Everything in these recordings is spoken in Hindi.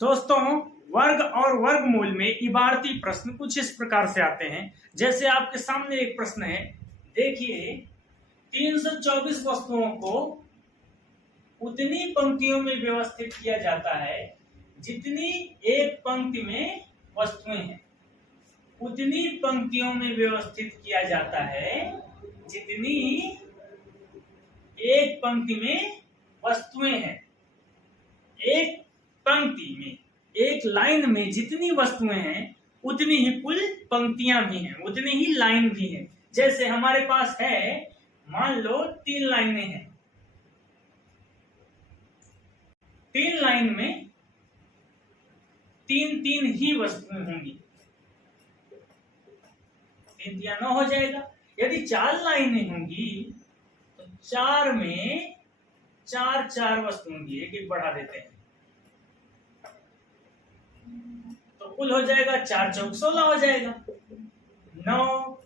दोस्तों, वर्ग और वर्गमूल में इबारती प्रश्न कुछ इस प्रकार से आते हैं। जैसे आपके सामने एक प्रश्न है, देखिए 324 वस्तुओं को उतनी पंक्तियों में व्यवस्थित किया जाता है जितनी एक पंक्ति में वस्तुएं हैं। उतनी पंक्तियों में व्यवस्थित किया जाता है जितनी एक पंक्ति में वस्तुएं हैं। एक पंक्ति में, एक लाइन में जितनी वस्तुएं हैं उतनी ही कुल पंक्तियां भी हैं, उतनी ही लाइन भी हैं। जैसे हमारे पास है, मान लो 3 लाइनें हैं। 3 लाइन में 3 ही वस्तुएं होंगी। 3 या 9 हो जाएगा। यदि 4 लाइनें होंगी तो 4 में 4 वस्तु होंगी। एक बढ़ा देते हैं तो कुल हो जाएगा 4 चौक 16 हो जाएगा। 9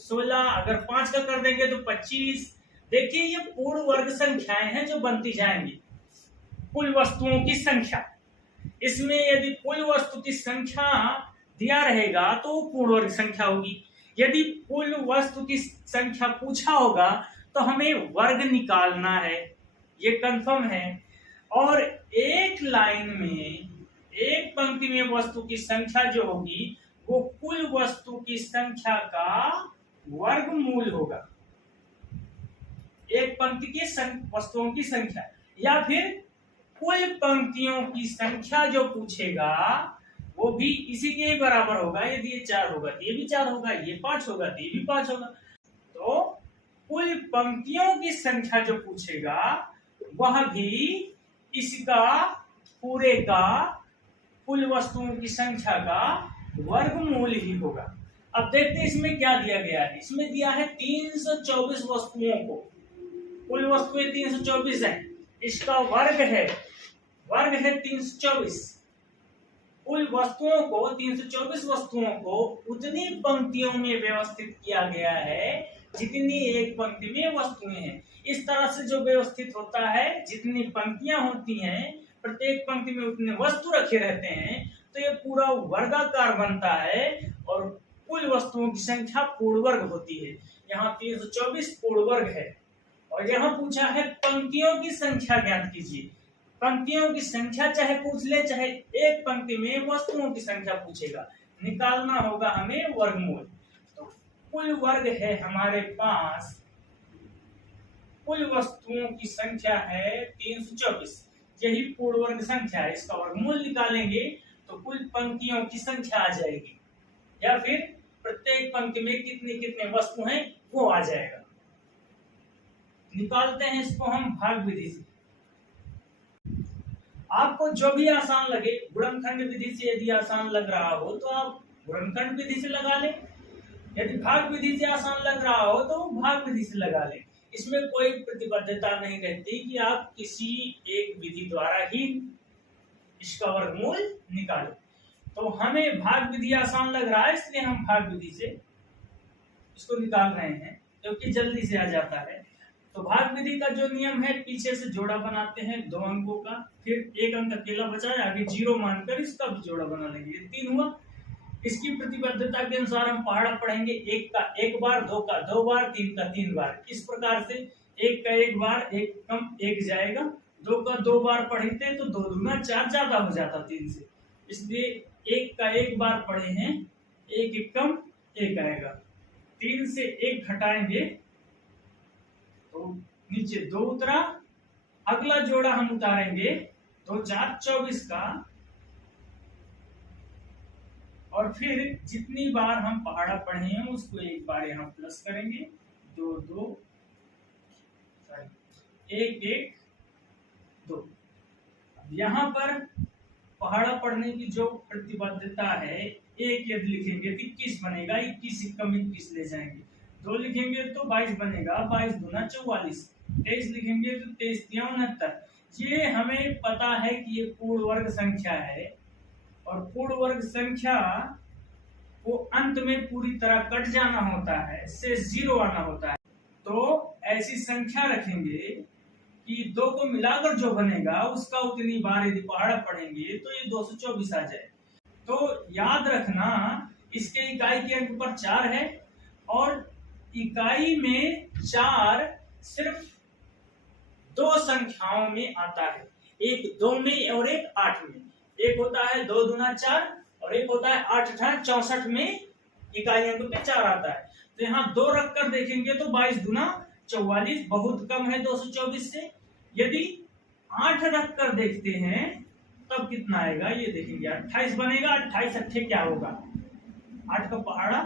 16 अगर 5 का कर देंगे तो 25। देखिए ये पूर्ण वर्ग संख्याएं हैं जो बनती जाएंगी। कुल वस्तुओं की संख्या, इसमें यदि कुल वस्तु की संख्या दिया रहेगा तो पूर्ण वर्ग संख्या होगी। यदि कुल वस्तु की संख्या पूछा होगा तो हमें वर्ग निकालना है, ये कंफर्म है। और एक लाइन में, एक पंक्ति में वस्तु की संख्या जो होगी वो कुल वस्तु की संख्या का वर्गमूल होगा। एक पंक्ति की वस्तुओं की संख्या, या फिर कुल पंक्तियों की संख्या जो पूछेगा वो भी इसी के ही बराबर होगा। यदि ये 4 होगा तो ये भी 4 होगा, ये 5 होगा तो ये भी 5 होगा। तो कुल पंक्तियों की संख्या जो पूछेगा वह भी इसका पूरे का कुल वस्तुओं की संख्या का वर्गमूल ही होगा। अब देखते हैं इसमें क्या दिया गया है। इसमें दिया है 324 वस्तुओं को, कुल वस्तुएं 324 है, इसका वर्ग है 324। कुल वस्तुओं को, 324 वस्तुओं को उतनी पंक्तियों में व्यवस्थित किया गया है जितनी एक पंक्ति में वस्तुएं हैं। इस तरह से जो व्यवस्थित होता है, जितनी पंक्तियां होती हैं, प्रत्येक पंक्ति में उतने वस्तु रखे रहते हैं, तो ये पूरा वर्गाकार बनता है और कुल वस्तुओं की संख्या पूर्ण वर्ग होती है। यहाँ 324 पूर्ण वर्ग है। और यहाँ पूछा है पंक्तियों की संख्या ज्ञात कीजिए। पंक्तियों की संख्या चाहे पूछ ले, चाहे एक पंक्ति में वस्तुओं की संख्या पूछेगा, निकालना होगा हमें वर्गमूल। तो कुल वर्ग है हमारे पास, कुल वस्तुओं की संख्या है 324, यही पूर्ण वर्ग संख्या है। इसका वर्गमूल निकालेंगे तो कुल पंक्तियों की संख्या आ जाएगी, या फिर प्रत्येक पंक्ति में कितनी कितने वस्तु हैं वो आ जाएगा। निकालते हैं इसको हम भाग विधि से। आपको जो भी आसान लगे, गुणनखंड विधि से यदि आसान लग रहा हो तो आप गुणनखंड विधि से लगा लें। यदि भाग विधि से आसान लग रहा हो तो भाग विधि से लगा लें। इसमें कोई प्रतिबद्धता नहीं रहती कि आप किसी एक विधि द्वारा ही इसका वर्गमूल निकालें। तो हमें भाग विधि आसान लग रहा है, इसलिए हम भाग विधि से इसको निकाल रहे हैं, क्योंकि जल्दी से आ जाता है। तो भाग विधि का जो नियम है, पीछे से जोड़ा बनाते हैं 2 अंकों का, फिर 1 अंक अकेला बचा है, आगे 0 मानकर इसका भी जोड़ा बना लेंगे। ये 3 हुआ। इसकी प्रतिबद्धता के अनुसार हम पहाड़ा पढ़ेंगे। 1 का 1 बार, 2 का 2 बार, 3 का 3 बार। इस प्रकार से 1 का 1 बार, 1 कम 1 जाएगा। 2 का 2 बार पढ़ते तो 2 दूना 4 ज्यादा हो जाता 3 से, इसलिए 1 का 1 बार पढ़े हैं, 1 1 कम 1 आएगा। 3 से 1 घटाएंगे तो नीचे 2 उतरा। अगला जोड़ा हम उतारेंगे 2 4 24 का, और फिर जितनी बार हम पहाड़ा पढ़े हैं उसको 1 बार यहाँ प्लस करेंगे। 2 2 1 1 2। यहाँ पर पहाड़ा पढ़ने की जो प्रतिबद्धता है, 1 यदि लिखेंगे तो 21 बनेगा, 21 कम 21 ले जाएंगे। 2 लिखेंगे तो 22 बनेगा, 22 दूना 44। 23 लिखेंगे तो 23 तिया 69। ये हमें पता है कि ये पूर्ण वर्ग संख्या है, और पूर्ण वर्ग संख्या को अंत में पूरी तरह कट जाना होता है, से 0 आना होता है। तो ऐसी संख्या रखेंगे कि 2 को मिलाकर जो बनेगा उसका उतनी बार यदि पहाड़ा पढ़ेंगे तो ये 224 आ जाए। तो याद रखना इसके इकाई के अंक पर 4 है और इकाई में 4 सिर्फ 2 संख्याओं में आता है, एक 2 में और एक 8 में। एक होता है 2 दूना 4 और एक होता है 8 8 64 में इकाई अंक पे 4 आता है। तो यहाँ 2 रखकर देखेंगे तो 22 दूना 44 बहुत कम है 224 से। यदि 8 रखकर देखते हैं तब कितना आएगा ये देखेंगे, 28 बनेगा। 28 अट्ठे क्या होगा, 8 का पहाड़ा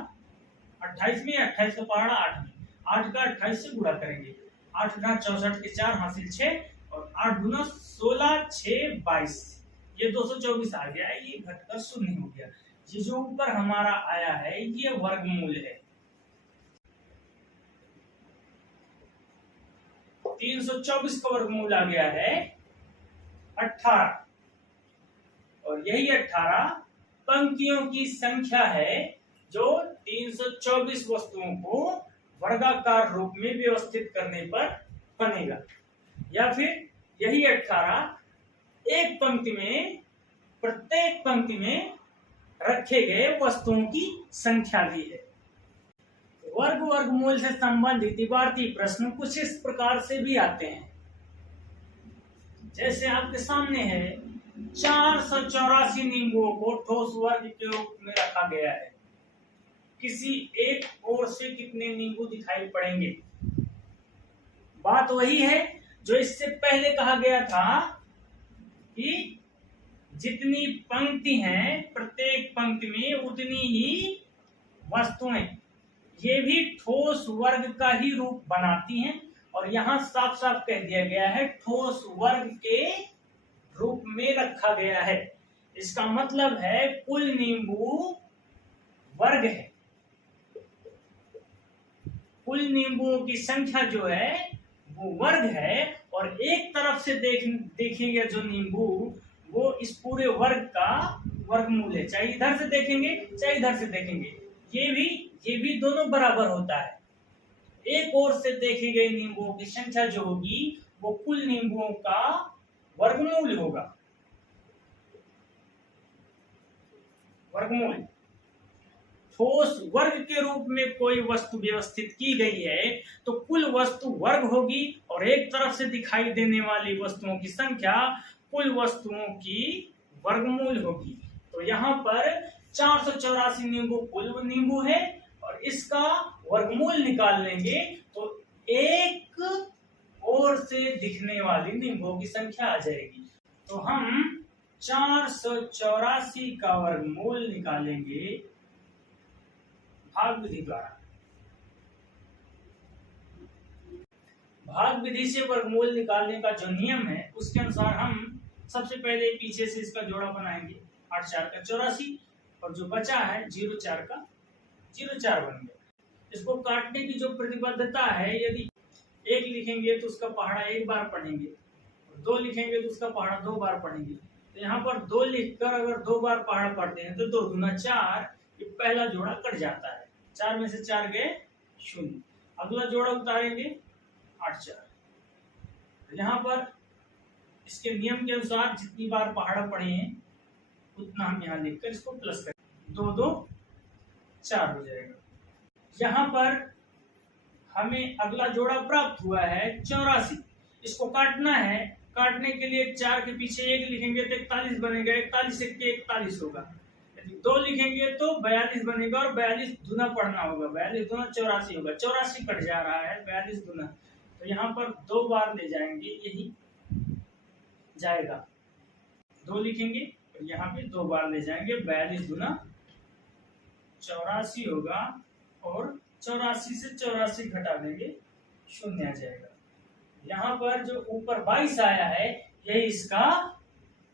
28 में, 28 का पहाड़ा 8 में, 8 का 28 से गुणा करेंगे, 8 8 64 के 4 हासिल 6 और 8 दूना 16 6 22, ये 224 आ गया। ये घटकर 0 हो गया। ये जो ऊपर हमारा आया है ये वर्गमूल है। 324 का वर्गमूल आ गया है 18 और यही 18 पंक्तियों की संख्या है जो 324 वस्तुओं को वर्गाकार रूप में व्यवस्थित करने पर बनेगा। या फिर यही 18 एक पंक्ति में, प्रत्येक पंक्ति में रखे गए वस्तुओं की संख्या भी है। वर्ग वर्गमूल से संबंधित इबारती प्रश्न कुछ इस प्रकार से भी आते हैं, जैसे आपके सामने है 484 नींबुओं को ठोस वर्ग के रूप में रखा गया है, किसी एक ओर से कितने नींबू दिखाई पड़ेंगे। बात वही है जो इससे पहले कहा गया था कि जितनी पंक्ति हैं प्रत्येक पंक्ति में उतनी ही वस्तुएं, ये भी ठोस वर्ग का ही रूप बनाती हैं। और यहाँ साफ साफ कह दिया गया है ठोस वर्ग के रूप में रखा गया है। इसका मतलब है कुल नींबू वर्ग है, कुल नींबुओं की संख्या जो है वो वर्ग है। और एक तरफ से देखेंगे जो नींबू, वो इस पूरे वर्ग का वर्गमूल है, चाहे इधर से देखेंगे चाहे इधर से देखेंगे, ये भी दोनों बराबर होता है। एक ओर से देखे गए नींबुओं की संख्या जो होगी वो कुल नींबुओं का वर्गमूल होगा। वर्गमूल ठोस वर्ग के रूप में कोई वस्तु व्यवस्थित की गई है तो कुल वस्तु वर्ग होगी और एक तरफ से दिखाई देने वाली वस्तुओं की संख्या कुल वस्तुओं की वर्गमूल होगी। तो यहाँ पर 484 नींबू कुल नींबू है और इसका वर्गमूल निकाल लेंगे तो एक ओर से दिखने वाली नींबुओं की संख्या आ जाएगी। तो हम 484 का वर्गमूल निकालेंगे भाग विधि द्वारा। भाग विधि से वर्गमूल निकालने का जो नियम है उसके अनुसार हम सबसे पहले पीछे से इसका जोड़ा बनाएंगे, 8 4 का 84 और जो बचा है 0 4 का 0 4 बन गया। इसको काटने की जो प्रतिबद्धता है, यदि 1 लिखेंगे तो उसका पहाड़ा 1 बार पढ़ेंगे, 2 लिखेंगे तो उसका पहाड़ा 2 बार पढ़ेंगे। तो यहाँ पर 2 लिखकर अगर 2 बार पहाड़ा पढ़ते हैं तो 2 दूना 4, ये पहला जोड़ा कट जाता है, 4 में से 4 गए 0। अगला जोड़ा उतारेंगे 8 4। यहाँ पर इसके नियम के अनुसार जितनी बार पहाड़ा पढ़े हैं उतना हम यहाँ लिखकर इसको प्लस करें, 2 2 4 हो जाएगा। यहाँ पर हमें अगला जोड़ा प्राप्त हुआ है 84, इसको काटना है। काटने के लिए 4 के पीछे 1 लिखेंगे तो 41 बनेगा, 41 के 41 होगा। यदि 2 लिखेंगे तो 42 बनेगा और 42 दूना पढ़ना होगा, 42 दूना 84 होगा, 84 कट जा रहा है 42 दूना, तो यहाँ पर 2 बार ले जाएंगे, यही जाएगा। 2 लिखेंगे और यहाँ पे 2 बार ले जाएंगे, 42 दूना 84 होगा और 84 से 84 घटा देंगे, 0 आ जाएगा। यहाँ पर जो ऊपर 22 आया है यही इसका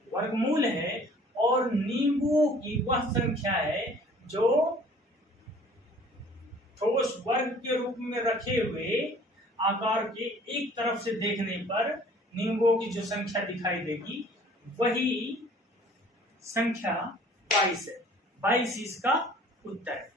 वर्गमूल है और नींबुओं की वह संख्या है जो ठोस वर्ग के रूप में रखे हुए आकार के एक तरफ से देखने पर नींबुओं की जो संख्या दिखाई देगी वही संख्या 22 है। 22 इसका उत्तर है।